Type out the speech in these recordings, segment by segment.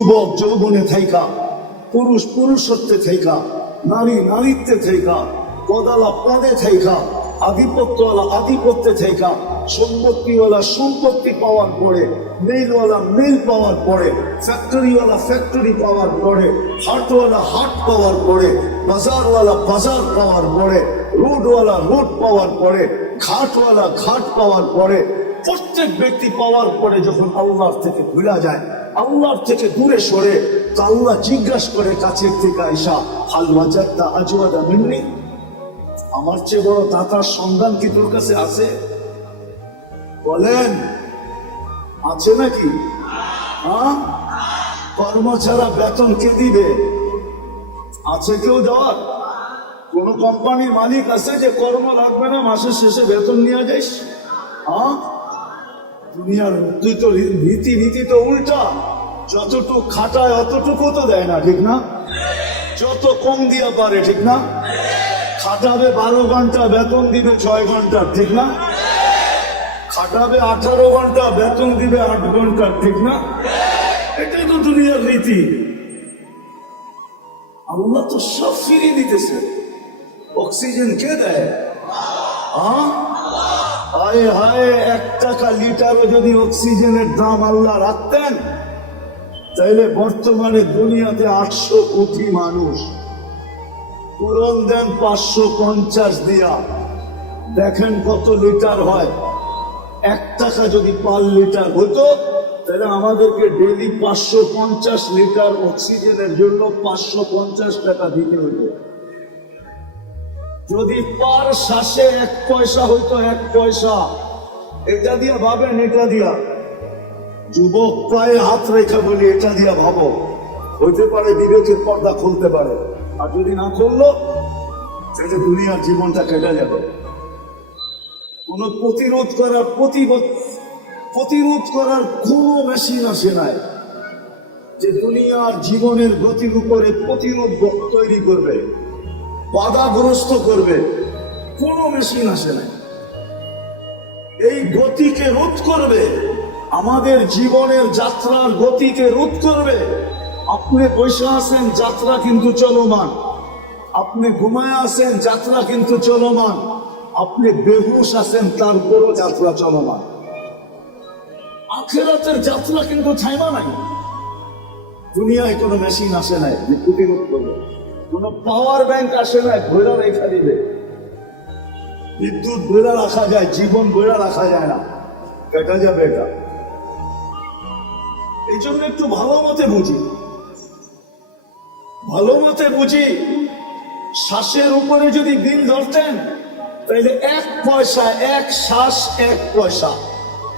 যুবক যৌবনে থাইকা, পুরুষ পুরুষত্বে থাইকা, নারী নারীত্বে থাইকা পদালা পদে থাইকা, আধিপত্যওয়ালা আধিপত্যে থাইকা, সম্পত্তিওয়ালা সম্পত্তি পাওয়ার পরে, মিলওয়ালা মিল পাওয়ার পরে, ফ্যাক্টরিওয়ালা ফ্যাক্টরি পাওয়ার পরে, হাটওয়ালা হাট পাওয়ার পরে, বাজারওয়ালা বাজার পাওয়ার পরে, রোডওয়ালা রোড পাওয়ার পরে, ঘাটওয়ালা ঘাট পাওয়ার পরে, প্রত্যেক ব্যক্তি পাওয়ার পরে যখন আল্লাহর থেকে ভুলা যায় আল্লাহর থেকে দূরে সরে তো আল্লাহ জিজ্ঞাসা করে কাছের থেকে আইসা হাল ওয়াজাত্তা আজওয়াদা মিন্নি? আমার চেয়ে বড় দাতার সন্ধান কি তোর কাছে আছে? বলেন। আছে নাকি? হ্যাঁ? কর্ম ছাড়া বেতন কে দিবে? আছে কেউ দেওয়ার? কোন কোম্পানির মালিক আছে যে কর্ম লাগবে না মাসের শেষে বেতন নিয়ে যাইস? হ্যাঁ? দুনিয়ার তুই তো রীতি নীতি তো উল্টা। যতটুকু খাটায় অতটুকু তো দেয় না, ঠিক না? যত কম দিয়া পারে, ঠিক না? খাটাবে বারো ঘণ্টা, বেতন দিবে ছয় ঘণ্টা, ঠিক না? খাটাবে আঠারো ঘণ্টা, বেতন দিবে আট ঘণ্টা, ঠিক না? এটাই তো দুনিয়ার রীতি আল্লাহ তো সব ফিরিয়ে দিতেছে। অক্সিজেন কে দেয়? হ্যাঁ হায় হায়, এক টাকা লিটারও যদি অক্সিজেনের দাম আল্লাহ রাখতেন, তাইলে বর্তমানে দুনিয়াতে আটশো কোটি মানুষ। পূরণ দেন পাঁচশো পঞ্চাশ দিয়া। দেখেন কত লিটার হয়। এক টাকা যদি পার লিটার হতো তাহলে আমাদেরকে ডেলি পাঁচশো পঞ্চাশ লিটার অক্সিজেনের জন্য পাঁচশো পঞ্চাশ টাকা দিতে হতো যদি পার শ্বাসে এক পয়সা হইতো, এক পয়সা। এটা দিয়া ভাবেন, এটা দিয়া। যুবক পায়ে হাত রেখা বলি, এটা দিয়া ভাবো। হইতে পারে বিবেকের পর্দা খুলতে পারে। আর যদি না খুললো, তাহলে দুনিয়ার জীবনটা কেটে যাবে কোন প্রতিরোধ করার প্রতিরোধ করার কোনো মেশিন আসে নাই। যে দুনিয়ার জীবনের গতির উপরে প্রতিরোধ তৈরি করবে। বাধাগ্রস্ত করবে। কোনো মেশিন আসে না এই গতিকে রোধ করবে। আমাদের জীবনের যাত্রার গতিকে রোধ করবে। আপনি বসে আছেন, যাত্রা কিন্তু চলমান। আপনি ঘুমায় আছেন, যাত্রা কিন্তু চলমান। আপনি বেহুশ আছেন, তারপরও যাত্রা চলমান। আখেরাতের যাত্রা কিন্তু ছাইমা নাই। দুনিয়ায় কোনো মেশিন আসে নাই প্রতিরোধ করবে। কোনো পাওয়ার ব্যাংক আসে নাই ধৈরা রেখা দিবে। বিদ্যুৎ রাখা যায়, জীবন রাখা যায় না। কেটা যাবে এটা এই জন্য একটু ভালো মতে বুঝি। ভালো মতে বুঝি, শ্বাসের উপরে যদি বিল ধরতেন, তাহলে এক পয়সা, এক শ্বাস, এক পয়সা।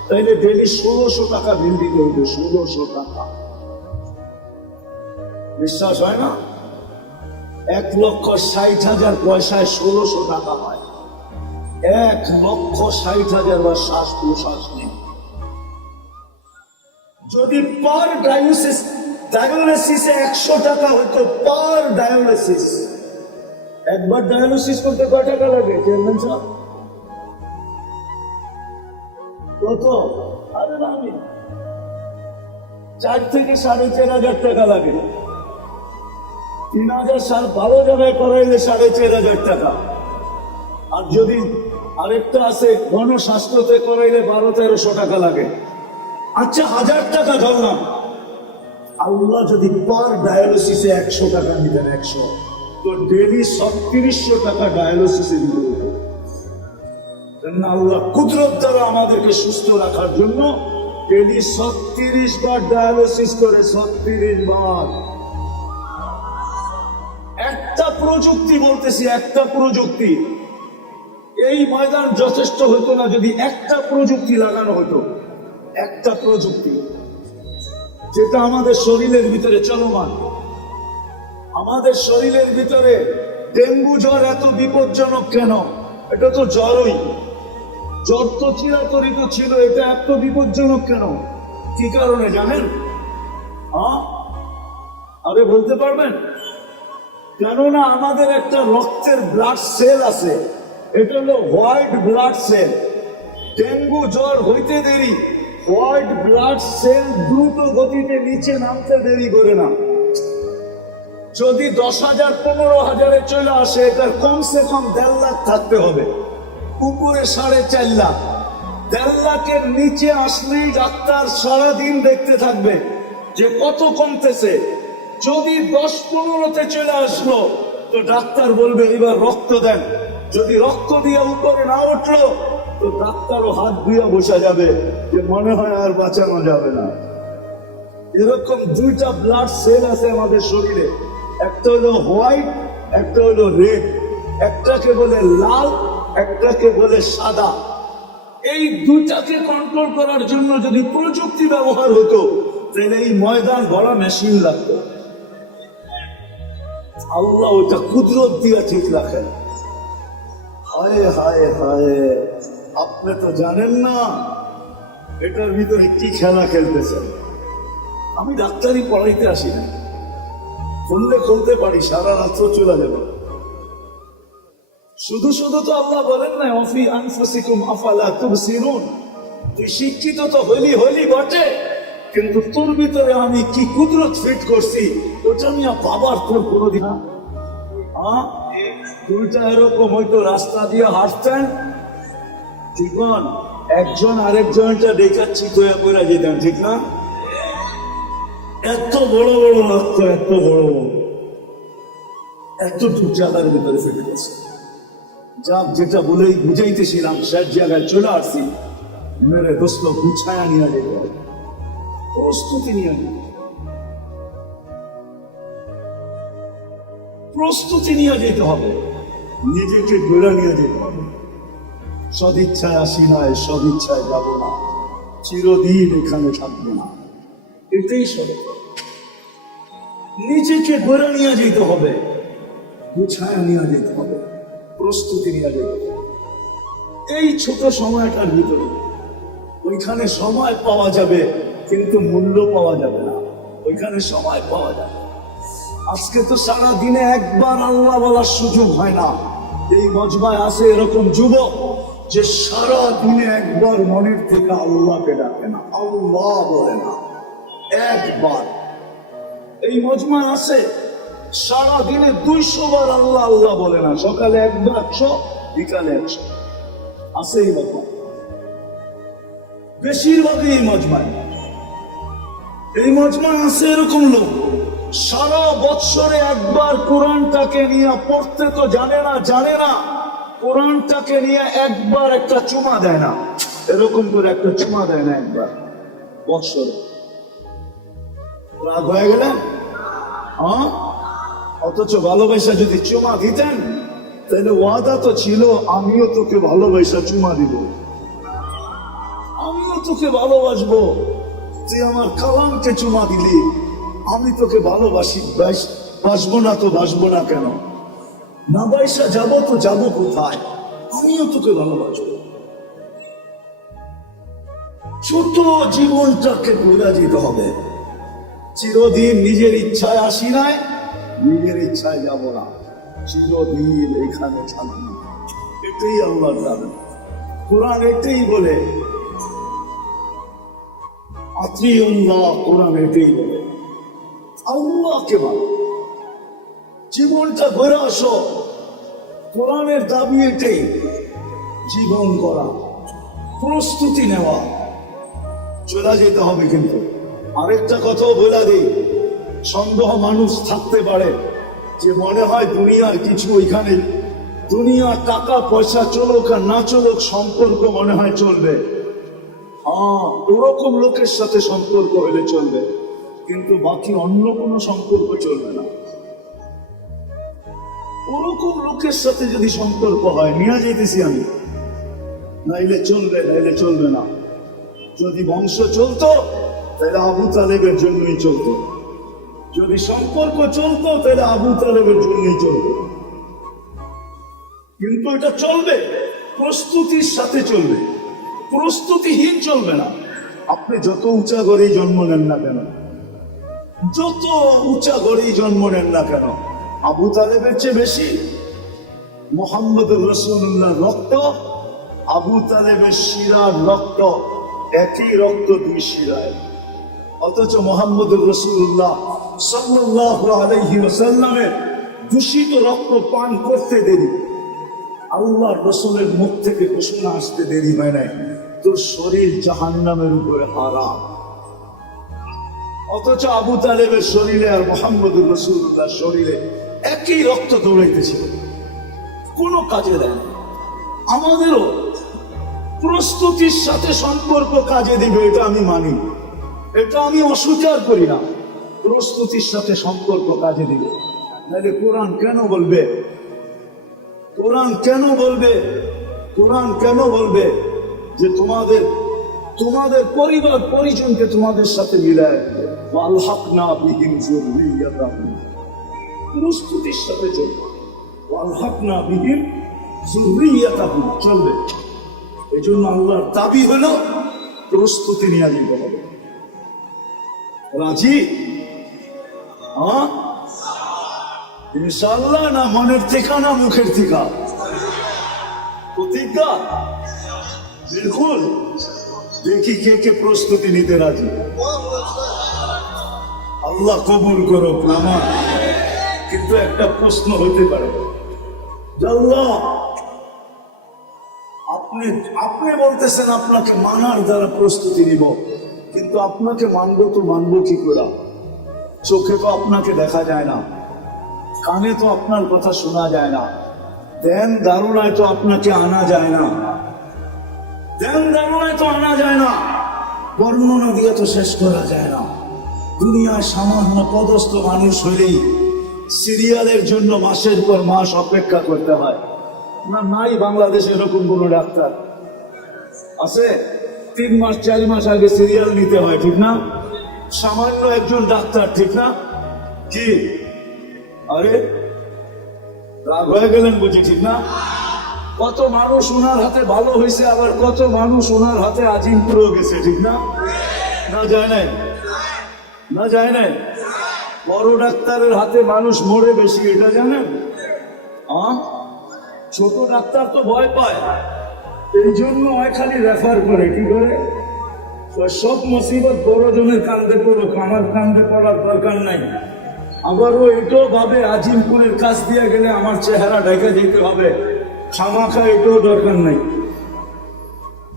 তাইলে ডেলি ষোলোশো টাকা বিল দিতে হইতো, ষোলোশো টাকা। বিশ্বাস হয় না? এক লক্ষ ষাট হাজার পয়সায় ষোলোশো টাকা হয়। এক লক্ষ ষাট হাজার বা শ্বাস প্রশ্বাস নেই। যদি পার ডায়ালিসিস ডায়ালিসিসে একশো টাকা হতো পার ডায়ালিসিস একবার ডায়ালিসিস করতে কয় টাকা লাগে চেয়ারম্যান সাহেব? কত? আরে আমি। চার থেকে সাড়ে চার হাজার টাকা লাগে। তিন হাজার সার ভালো জায়গায় করাইলে সাড়ে চার হাজার টাকা। আর যদি আরেকটা আছে, গণস্বাস্থ্যতে করাইলে বারো, তেরোশো টাকা লাগে। আচ্ছা হাজার টাকা ধরলাম। আল্লাহ যদি পার ডায়ালিসিসে একশো টাকা নিতেন, একশো। তো ডেলি ছত্রিশশো টাকা ডায়ালিসিসে দিতে আল্লাহ কুদরত দ্বারা আমাদেরকে সুস্থ রাখার জন্য ডেলি ছত্রিশ বার ডায়ালিসিস করে, ছত্রিশ বার। প্রযুক্তি বলতেছি, একটা প্রযুক্তি। এই ময়দান যথেষ্ট হতো না যদি একটা প্রযুক্তি লাগানো হতো একটা প্রযুক্তি। যেটা আমাদের শরীরের ভিতরে চলমান। আমাদের শরীরের ভিতরে ডেঙ্গু জ্বর এত বিপজ্জনক কেন? এটা তো জ্বরই। জ্বর তো চিরাচরিত ছিল, এটা এত বিপজ্জনক কেন? কি কারণে জানেন? আরে বলতে পারবেন? কেননা আমাদের একটা রক্তের ব্লাড সেল আছে। এটা হলো হোয়াইট ব্লাড সেল ডেঙ্গু জ্বর হইতে দেরি। হোয়াইট ব্লাড সেল দ্রুত গতিতে নিচে নামতে দেরি করে না। যদি দশ হাজার, পনেরো হাজারে চলে আসে, এটার কমসে কম দেড় লাখ থাকতে হবে। উপরে সাড়ে চার লাখ। দেড় লাখের নিচে আসলেই ডাক্তার সারাদিন দেখতে থাকবে যে কত কমতেছে। যদি দশ পনেরোতে চলে আসলো, তো ডাক্তার বলবে, এবার রক্ত দেন। যদি রক্ত দিয়ে উপরে না উঠল, তো ডাক্তারও হাত ধুয়ে বসা যাবে যে মনে হয় আর বাঁচানো যাবে না। এরকম দুইটা ব্লাড সেল আছে আমাদের শরীরে। একটা হলো হোয়াইট একটা হলো রেড একটাকে বলে লাল, একটাকে বলে সাদা। এই দুটাকে কন্ট্রোল করার জন্য যদি প্রযুক্তি ব্যবহার হতো, তাহলে এই ময়দান ভরা মেশিন লাগতো। আল্লাহ ওটা কুদরত দিয়া ঠিক রাখেন। হায় হায় হায়। আপনি তো জানেন না, এটার ভিতরে কি খেলা খেলতেছেন। আমি ডাক্তারি পড়াইতে আসি না। খুললে খুলতে পারি, সারা রাত্র চলে যাব। শুধু শুধু তো আল্লাহ বলেন না, অফি আনফুসিকুম আফালা তুবসিরুন। তুই শিক্ষিত তো হলি হলি বটে, কিন্তু তোর ভিতরে আমি কি কুদরত ফিট করছি রাস্তা দিয়ে একজন এত বড় বড় এত বড় বড়। এত যা যেটা বলেই বুঝাইতেছিলাম সে জায়গায় চলে আসছি। মেরে দোস্ত, গুছায়া নিয়ে যেতে প্রস্তুতি নিয়ে যেতে প্রস্তুতি নিয়ে যেতে হবে। নিজেকে বেড়া নিয়ে যেতে হবে। সদিচ্ছায় আসি নাই সদিচ্ছায় যাব না। চিরদিন এখানে থাকব না। এটাই সব নিজেকে গড়ে নিয়ে যেতে হবে। গুছায় নিয়ে যেতে হবে। প্রস্তুতি নিয়ে যেতে হবে। এই ছোট সময়টার ভিতরে ওইখানে সময় পাওয়া যাবে কিন্তু মূল্য পাওয়া যাবে না। ওইখানে সময় পাওয়া যাবে আজকে তো সারা দিনে একবার আল্লাহ বলার সুযোগ হয় না। এই মজমায় আছে এরকম যুবক যে সারা দিনে একবার মনের থেকে আল্লাহকে ডাকে না, আল্লাহ বলে না। একবার। এই মজমা আছে, সারা দিনে দুইশো বার আল্লাহ আল্লাহ বলে না। সকালে একবার একশো, বিকালে একশো। আছে এই মজমা বেশিরভাগই এই মজমায়। এই মজমা আছে এরকম লোক। সারা বৎসরে একবার কোরআনটাকে নিয়ে পড়তে তো জানে না জানে না। কোরআনটাকে নিয়ে একবার একটা চুমা দেয় না। এরকম করে একটা চুমা দেয় না একবার, বৎসরে। রাগ হয়ে গেলেন? হ্যাঁ? অথচ ভালোবাসা যদি চুমা দিতেন, তাহলে ওয়াদা তো ছিল, আমিও তোকে ভালোবাসা চুমা দিব। আমিও তোকে ভালোবাসবো। তুই আমার কালামকে চুমা দিলি। আমি তোকে ভালোবাসি বাস বাসবো না তো বাসবো না কেন? না বাইসা যাব তো যাব কোথায়? আমিও তোকে ভালোবাসবো। ছোট জীবনটাকে বোঝা যেতে হবে। চিরদিন নিজের ইচ্ছায় আসি নাই, নিজের ইচ্ছায় যাব না। চিরদিন এখানে থাকব। এটাই আল্লাহ জানে কোরআন এটাই বলে। আত্মীয়ল্লাহ কোরআন এটাই বলে। আল্লাহকে ভালো? জীবনটা ঘুরে আসো। কোরআনের দাবি এটাই, জীবন করা, প্রস্তুতি নেওয়া। চলে যেতে হবে কিন্তু। আরেকটা কথাও বলে দিই, সন্দেহ মানুষ থাকতে পারে, যে মনে হয় দুনিয়ার কিছু ওইখানে, দুনিয়া টাকা, পয়সা চলুক আর না চলুক, সম্পর্ক মনে হয় চলবে। হ্যাঁ ওরকম লোকের সাথে সম্পর্ক হলে চলবে। কিন্তু বাকি অন্য কোনো সম্পর্ক চলবে না। ওরকম লোকের সাথে যদি সম্পর্ক হয়, নিয়ে যেতেছি আমি। নাইলে চলবে নাইলে চলবে না। যদি বংশ চলতো তাহলে আবু তালেবের জন্যই চলতো। যদি সম্পর্ক চলতো তাহলে আবু তালেবের জন্যই চলতো কিন্তু এটা চলবে, প্রস্তুতির সাথে চলবে। প্রস্তুতিহীন চলবে না। আপনি যত উঁচা গড়েই জন্ম নেন না কেন যত উঁচা গড়েই জন্ম নেন না কেন, আবু তালেবের চেয়ে বেশি মোহাম্মদ রসুল্লাহ রক্ত, আবু তালেবের শিরার রক্ত, একই রক্ত দুই শিরায়। অথচ মোহাম্মদ রসুল্লাহ সাল্লাহ আলহি ওসাল্লামের দূষিত রক্ত পান করতে দেরি। আল্লাহ রসুলের মুখ থেকে ঘোষণা আসতে দেরি হয় নাই। তোর শরীর জাহান্নামের উপরে হারাম। অথচ আবু তালেবের শরীরে আর মোহাম্মদ রসুল্লাহ শরীরে একই রক্ত দৌড়াইতেছিল। কোনো কাজে দেয়। আমাদেরও প্রস্তুতির সাথে সম্পর্ক কাজে দিবে, এটা আমি মানি। এটা আমি অস্বীকার করি না। প্রস্তুতির সাথে সম্পর্ক কাজে দিবে। নাহলে কোরআন কেন বলবে? কোরআন কেন বলবে? কোরআন কেন বলবে যে তোমাদের তোমাদের পরিবার পরিজনকে তোমাদের সাথে মিলায় না প্রস্তুতির সাথে চলবে। না চলবে। এই জন্য আল্লাহর দাবি হলো, প্রস্তুতি নিয়ে যেতে হবে। রাজি? হ্যাঁ? ইনশাল্লাহ না মনের থেকে না মুখের থেকে প্রতিজ্ঞা? বিলকুল। দেখি কে কে প্রস্তুতি নিতে রাজি। আল্লাহ কবুল করো আমার কিন্তু একটা প্রশ্ন হতে পারে। আপনি আপনি বলতেছেন আপনাকে মানার দ্বারা প্রস্তুতি নিব, কিন্তু আপনাকে মানবো তো মানবো কি করে? চোখে তো আপনাকে দেখা যায় না, কানে তো আপনার কথা শোনা যায় না, দেন দারুণায় তো আপনাকে আনা যায় না। দেন দারুণায় তো আনা যায় না। বর্ণনা দিয়ে তো শেষ করা যায় না। দুনিয়ায় সামান্য পদস্থ মানুষ হলেই সিরিয়ালের জন্য মাসের পর মাস অপেক্ষা করতে হয়। না, নাই বাংলাদেশে এরকম কোন ডাক্তার। আছে? তিন মাস, চার মাস আগে সিরিয়াল নিতে হয়, ঠিক না? সামান্য একজন ডাক্তার, ঠিক না? কি? আরে, রাগ হয়ে গেলেন বুঝি, ঠিক না? কত মানুষ ওনার হাতে ভালো হয়েছে, আবার কত মানুষ ওনার হাতে আজিম পুরো গেছে, ঠিক না? না যায় নাই? না যায় নাই? বড় ডাক্তারের হাতে মানুষ মরে বেশি, এটা জানেন? ছোট ডাক্তার তো ভয় পায়। এই জন্য খালি রেফার করে, কি করে? সব মুসিবত বড় জনের কান্দে পড়ুক, আমার কান্দে পড়ার দরকার নাই। আবারও এটাও ভাবে, আজিমপুরের কাছ দিয়ে গেলে আমার চেহারা ঢেকে যেতে হবে। খামাখা এটাও দরকার নাই।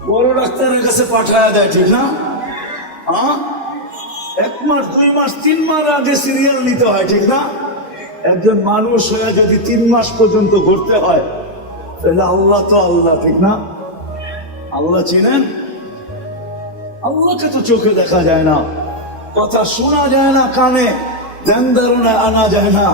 বড় ডাক্তারের কাছে পাঠায় দেয়, ঠিক না? এক মাস, দুই মাস, তিন মাস আগে সিরিয়াল নিতে হয়, ঠিক না? একজন মানুষ হয়ে যদি তিন মাস পর্যন্ত ঘুরতে হয়, তাহলে আল্লাহ তো আল্লাহ, ঠিক না? আল্লাহ চিনেন? আল্লাহকে তো চোখে দেখা যায় না। কথা শোনা যায় না, কানে। ধ্যান ধারণা আনা যায় না।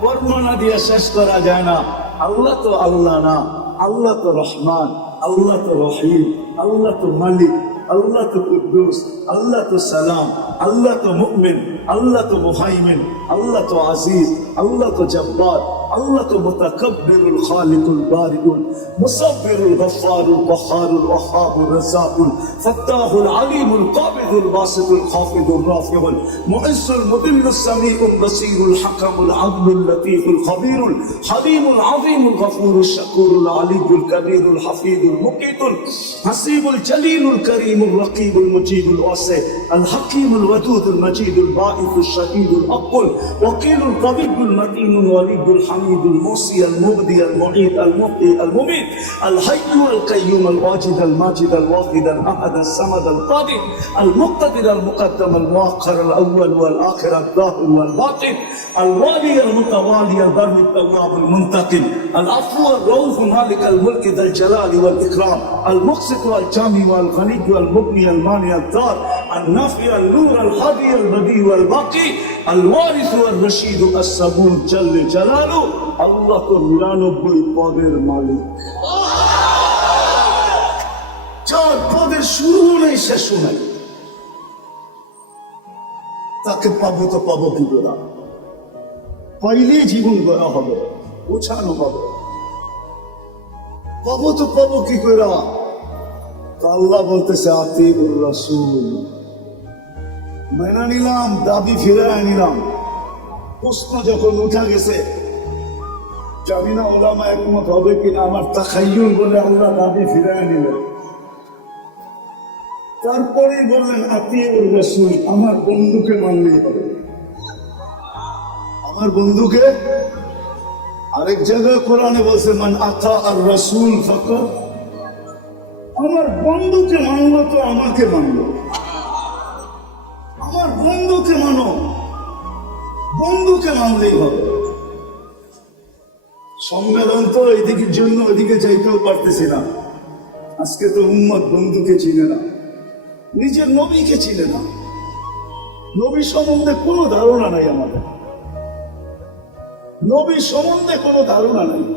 বর্ণনা দিয়ে শেষ করা যায় না। আল্লাহ তো আল্লাহ না আল্লাহ তো রহমান আল্লাহ তো রহিম আল্লাহ তো মালিক আল্লাহ তো কুদ্দুস আল্লাহ তো সালাম আল্লাহ তো মুকমিন আল্লাহ তো মুহাইমিন আল্লাহ তো আজিজ আল্লাহ তো জব্বার আল্লাহ তো মুতাকাব্বিরুল খালিকুল বারিকুল মুসাব্বিরুল গফফারুল বখারুল ওয়াহাবুর রাজ্জাকুল ফাত্তাহুল আলিমুল কাবিদুল বাসিতুল খাফিদুল রাফিউল মুইজ্জুল মুদিল্লুস সামিউল বাসীরুল হাকামুল আদলুল লতীফুল খবীরুল হালিমুল আযীমুল গফুরুশ শাকুরুল আলিয়ুল কবীরুল হাফিজুল মুকিতুল হাসিবুল জলিলুল করিমুল রকিবুল মুজিবুল ওয়াসি আল হাকিমুল الودود المجيد البائث الشديد الأقل وقيل الطبيب المتين الوليد الحميد الموصي المبدي المعيد المبقي المميت الحي القيوم الواجد الماجد الواحد الأحد الصمد القاضي المقتدر المقدم المؤخر الأول والآخر الظاهر والباطن الوالي المتوالي البر التواب المنتقم العفو الرؤوف مالك الملك ذا الجلال والإكرام المقسط والجامي والغني والمبني المانع الدار النافع النور الهادي البديع والباقي الوارث والرشيد الصبور جل جلاله الله তো নিরানব্বই পদের মালিক চার পদের শুরু নেই শেষ নাই তাকে পাবো তো পাবো কি করে পাইলেই জীবন গড়া হবে গোছানো হবে পাবো তো পাবো কি করে তো আল্লাহ বলতেছে আতিকুর রাসূল মেনা নিলাম, দাবি ফিরায় নিলাম। প্রশ্ন যখন উঠা গেছে, জানি না ওলামা একমত হবে কিনা, আমার তাকাইয়ুল বলে আল্লাহ দাবি ফিরায় নিলেন। তারপরে বললেন আত্মীয় রসুল, আমার বন্ধুকে মানলেই হবে। আমার বন্ধুকে আরেক জায়গায় কোরআনে বলছে, মান আথা আর রসুল ফকর আমার বন্ধুকে মানলো তো আমাকে মানলো। বন্ধুকে মানো। বন্ধুকে মানলেই হবে। সম্মেলন তো এদিকের জন্য ওইদিকে চাইতেও পারতেছি না। আজকে তো উম্মত বন্ধুকে চিনে না। নিজের নবীকে চিনে না। নবী সম্বন্ধে কোনো ধারণা নাই আমাদের। নবী সম্বন্ধে কোনো ধারণা নাই।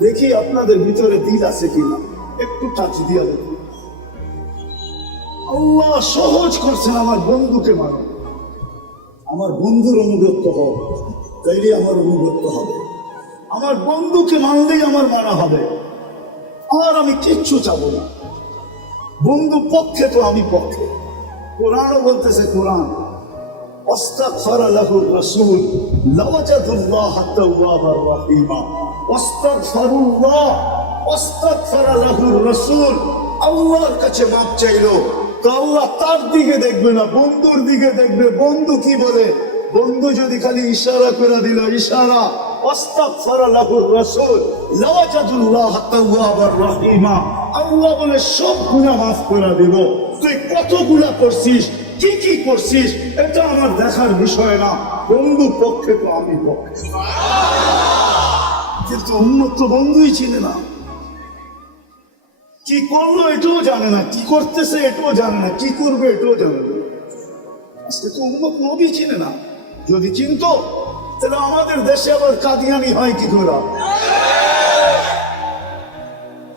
দেখি আপনাদের ভিতরে দিল আছে কিনা। একটু টাচ দিয়া দেখি। আল্লাহ সহজ করছেন আমার বন্ধুকে মানে। আমার বন্ধুর অনুগত হও তাইলে আমার অনুগত হবে। আমার বন্ধুকে মানলেই আমার মানা হবে। আর আমি কিচ্ছু চাব না। বন্ধু পক্ষে তো আমি পক্ষে। কোরআনও বলতেছে, কোরআন রসুল আল্লাহর কাছে মাপ চাইলো। আল্লাহ তার দিকে দেখবে না, বন্ধুর দিকে দেখবে। বন্ধু কি বলে? বন্ধু যদি খালি ইশারা করে দিল, ইশারা বলে, সব করে তুই করছিস? করছিস? এটা আমার দেখার বিষয় না। বন্ধু পক্ষে তো আমি পক্ষে। কিন্তু উন্নত বন্ধুই ছিল না। কি করল এটাও জানে না, কি করতেছে এটাও জানে না, কি করবে এটাও জানে না। আজকে তো উন্নত নবী চিনে না, যদি চিনতো, তাহলে আমাদের দেশে আবার কাদিয়ানি হয় কি করে?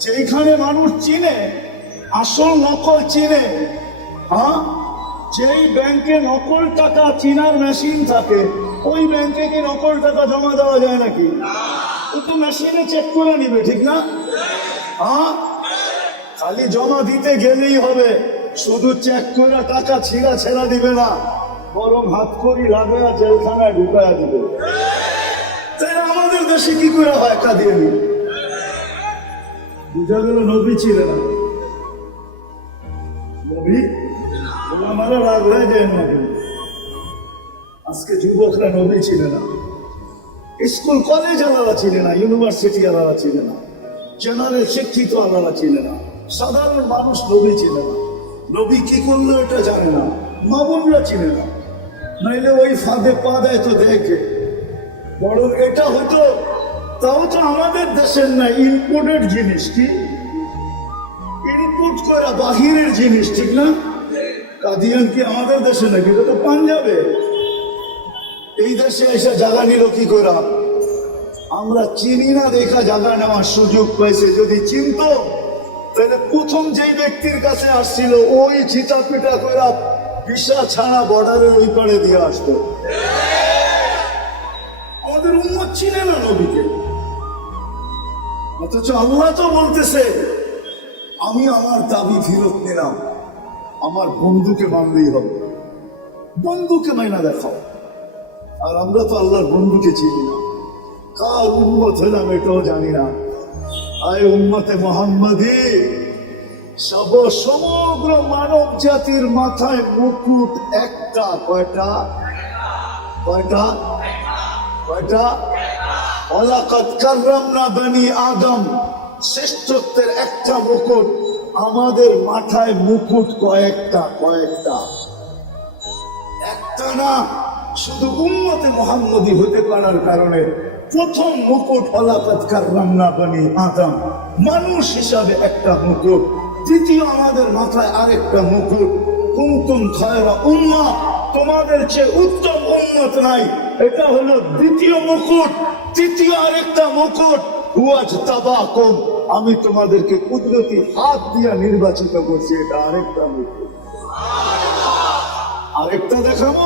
যেখানে মানুষ চিনে, আসল নকল চিনে হ্যাঁ? যেই ব্যাংকে নকল টাকা চিনার মেশিন থাকে, ওই ব্যাংকে কি নকল টাকা জমা দেওয়া যায় নাকি? ও তো মেশিনে চেক করে নিবে, ঠিক না? হ্যাঁ? খালি জমা দিতে গেলেই হবে। শুধু চেক করে টাকা ছিঁড়া ছেড়া দিবে না, বরং হাত করি লাগবে জেলখানায় ঢুকায়া দিবে। তাই আমাদের দেশে কি করে হয়, কাদিয়ানি? বুঝা গেল নবী ছিলেন। না নবী? ওলামারা রাগ হয়ে যায় না আজকে যুবকরা নবী ছিল না। স্কুল কলেজ আলাদা ছিল না, ইউনিভার্সিটি আলাদা ছিল না। জেনারেল শিক্ষিত আলাদা ছিল না। সাধারণ মানুষ নবী চেনে না। নবী কি করল এটা জানে না। মামুনরা ছিল না। নইলে ওই ফাঁদে পা দেয় তো দেখে। বরং এটা হতো, তাও তো আমাদের দেশের না ইম্পোর্টেড জিনিস কি? ইনপুট করা বাহিরের জিনিস, ঠিক না? কাদিয়ান কি আমাদের দেশে নাকি? এটা তো পাঞ্জাবে। এই দেশে এসে জায়গা নিল কি করা? আমরা চিনি না, দেখা জায়গা নেওয়ার সুযোগ পাইছে। যদি চিনত তাহলে প্রথম যেই ব্যক্তির কাছে আসছিল, ওই চিতা পিটা করা পিসা ছাড়া বর্ডারের ওই পারে দিয়ে আসতো। আমাদের উন্মত চিনে না নবীকে। অথচ আল্লাহ তো বলতেছে, আমি আমার দাবি ফেরত নিলাম। আমার বন্ধুকে মানলেই হবে। বন্ধুকে মাইনা দেখাও। আর আমরা তো আল্লাহর বন্ধুকে চিনি না। কার উন্মত হলাম এটাও জানি না। সব সমগ্র মানব জাতির মাথায় মুকুট একটা, কয়টা? কয়টা? কয়টা? অলাকাত কাররামনা বানি আদম, শ্রেষ্ঠত্বের একটা মুকুট, আমাদের মাথায় মুকুট কয়েকটা কয়েকটা। একটা না শুধু উন্মতে মোহাম্মদী হতে পারার কারণে প্রথম মুকুট অলাকাত কাররামনা বানি আদম। মানুষ হিসাবে একটা মুকুট, দ্বিতীয় আমাদের মাথায় আরেকটা মুকুট। কুমতুম খায়রা উম্মা, তোমাদের চেয়ে উত্তম উন্মত নাই। এটা হলো দ্বিতীয় মুকুট, তৃতীয় আরেকটা মুকুট। হুয়াজ তাবাকুম আমি তোমাদেরকে কুদরতি হাত দিয়া নির্বাচিত করছি, এটা আরেকটা মুকুট। আরেকটা দেখাবো?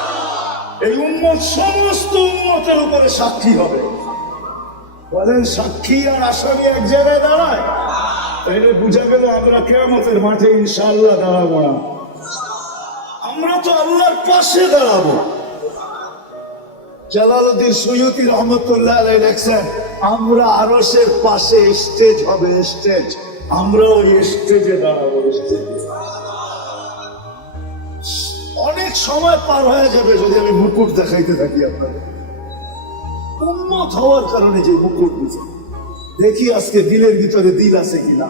এই উন্মত সমস্ত উন্মতের উপরে সাক্ষী হবে। বলেন, সাক্ষী আর আসামি এক জায়গায় দাঁড়ায়? তাইলে বুঝা গেল আমরা কেমতের মাঠে ইনশাআল্লাহ দাঁড়াবো না। আমরা তো আল্লাহর পাশে দাঁড়াবো। জালালউদ্দিন সৈয়দি রহমতুল্লাহ লেখছেন, আমরা আরসের পাশে স্টেজ হবে স্টেজ আমরা ওই স্টেজে দাঁড়াবো স্টেজে অনেক সময় পার হয়ে যাবে যদি আমি মুকুট দেখাইতে থাকি আপনাদের। উন্মত হওয়ার কারণে যে মুকুট দেখি আজকে দিলের ভিতরে দিল আছে কিনা।